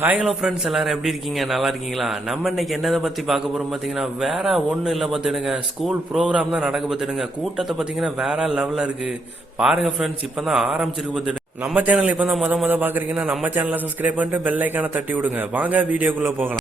Hi hello friends எல்லாரும் எப்படி இருக்கீங்க? நல்லா இருக்கீங்களா? நம்ம இன்னைக்கு என்னதை பத்தி பார்க்க போறோம் பார்த்தீங்கன்னா வேற ஒன்றும் இல்லை பார்த்துடுங்க. ஸ்கூல் ப்ரோக்ராம் தான் நடக்க பார்த்துடுங்க. கூட்டத்தை பார்த்தீங்கன்னா வேற லெவலில் இருக்கு. பாருங்க ஃப்ரெண்ட்ஸ், இப்போ தான் ஆரம்பிச்சிருக்கு பார்த்துடுங்க. நம்ம சேனல் இப்போ தான் முத பார்க்குறீங்கன்னா நம்ம சேனலை சப்ஸ்கிரைப் பண்ணிட்டு பெல் ஐக்கானை தட்டி விடுங்க. வாங்க வீடியோக்குள்ளே போகலாம்.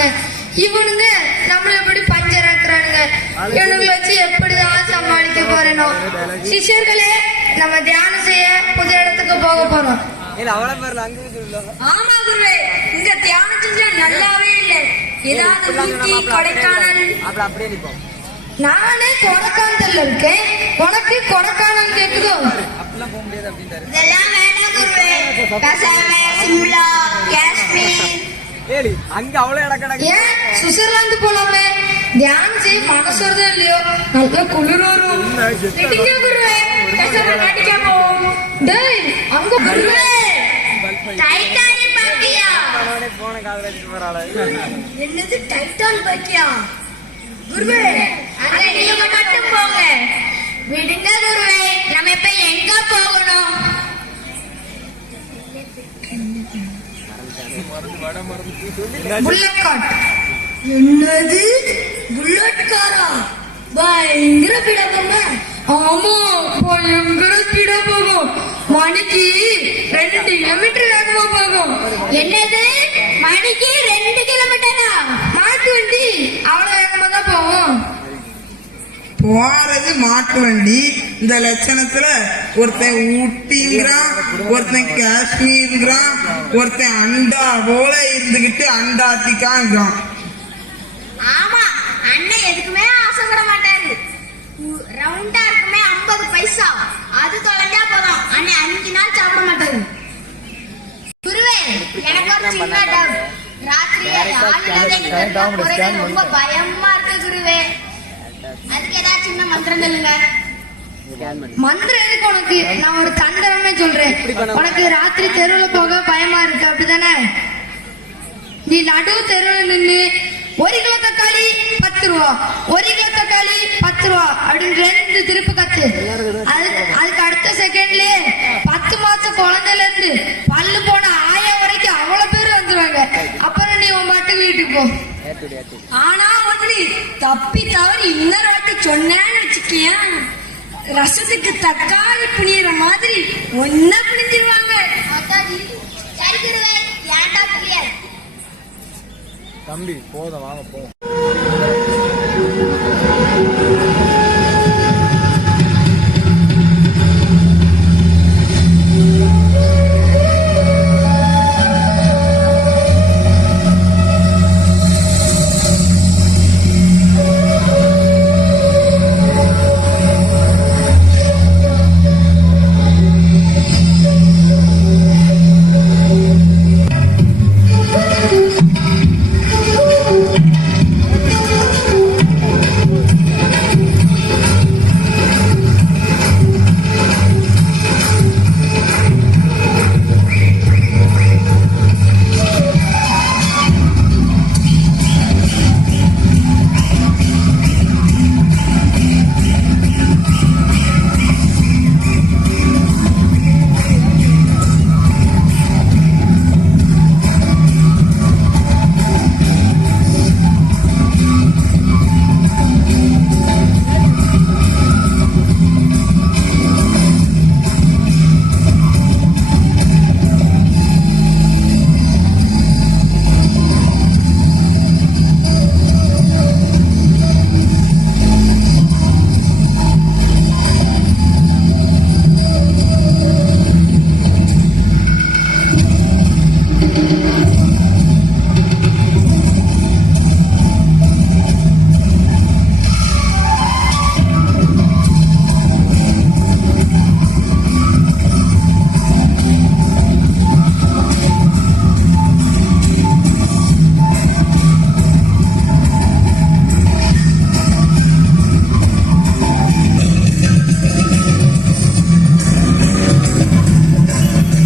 போறானுங்க. இவனுங்க நம்மள எப்படி பஞ்சர் ஆக்குறானுங்க. இவனுங்களை வச்சு எப்படிதான் சமாளிக்க போறேனோ. சிஷ்யர்களே, நம்ம தியானம் செய்ய புது இடத்துக்கு போக போறோம். ஆமா குருவே, இங்க தியானம் செஞ்சா நல்லாவே இல்லை. ஏதாவது ஊட்டி கொடைக்கானல் அப்படியே நிப்போம். நானே கொடைக்கானல்ல இருக்கேன், உனக்கு கொடைக்கானல் கேக்குதோ? இதெல்லாம் வேண்டாம் குருவே. பேசாம சிம்லா, காஷ்மீர் அங்க அவ்வளவு இடக்கடக்கு. ஏன் சுவிட்சர்லாந்து போலாமே? தியானம் செய்ய மனசு வருதோ இல்லையோ, நல்ல குளிர் வரும். நடிக்க குருவே, பேசாம நடிக்க போவோம். டேய், அங்க குருவே, டைட்டானிக் பாக்கியா? போன காதல வச்சுட்டு போறாளே. என்னது டைட்டான் பாக்கியா? குருவே, அங்க நீங்க மட்டும் போங்க. விடுங்க குருவே, நம்ம இப்ப எங்க போகணும்? Bullet God. என்னது புல்லட் காரா? பயங்கர பிடப்போங்க. ஆமா, பயங்கர ஸ்பீடா போகும். மணிக்கு 2 கிலோமீட்டர் வேகமா போகும். என்னது மணிக்கு 2 கிலோமீட்டரா? மாட்டு வண்டி அவ்வளவு வேகமா தான் போகும். போறது மாட்டு வண்டி. இந்த லட்சணத்துல ஒருத்தன் ஊட்டிங்கிறான், ஒருத்தன் காஷ்மீர்ங்கிறான், ஒருத்தன் அண்டா போல இருந்துகிட்டு அண்டார்டிகாங்கிறான். ஆமா, அண்ணன் எதுக்குமே ஆசைப்பட மாட்டாரு. ரவுண்டா இருக்குமே 50 பைசா, அது தொலைஞ்சா போதும். அண்ணன் 5 நாள் சாப்பிட மாட்டாரு. குருவே, எனக்கு ஒரு சின்ன டவுட். ராத்திரி ஆளுநர் ரொம்ப பயமா இருக்கு குருவே. அதுக்கு ஏதாவது சின்ன மந்திரம் சொல்லுங்க. மந்திரம் எதுக்கு உனக்கு? நான் ஒரு தந்திரமே சொல்றேன். உனக்கு ராத்திரி தெருவுல போக பயமா இருக்கு, அப்படிதானே? நீ நடு தெருவுல நின்னு 1 கிலோ தக்காளி 10 ரூபா, 1 கிலோ தக்காளி 10 ரூபா அப்படின்னு 2 திருப்பு கத்து. அதுக்கு அடுத்த செகண்ட்லயே 10 மாசம் குழந்தையில இருந்து பல்லு போன ஆயா வரைக்கும் அவ்வளவு பேர் வந்துருவாங்க. அப்புறம் நீ உன் பாட்டுக்கு வீட்டுக்கு போ. ஆனா ஒண்ணு தப்பி தவறி இன்னொரு வாட்டி சொன்னேன்னு வச்சுக்கேன், ரசத்துக்கு தக்காளி புனியிற மாதிரி ஒன்ன புனிஞ்சிருவாங்க. சரி குருவே, ஏன்டா புரியாது? தம்பி போதும், வாங்க போதும்.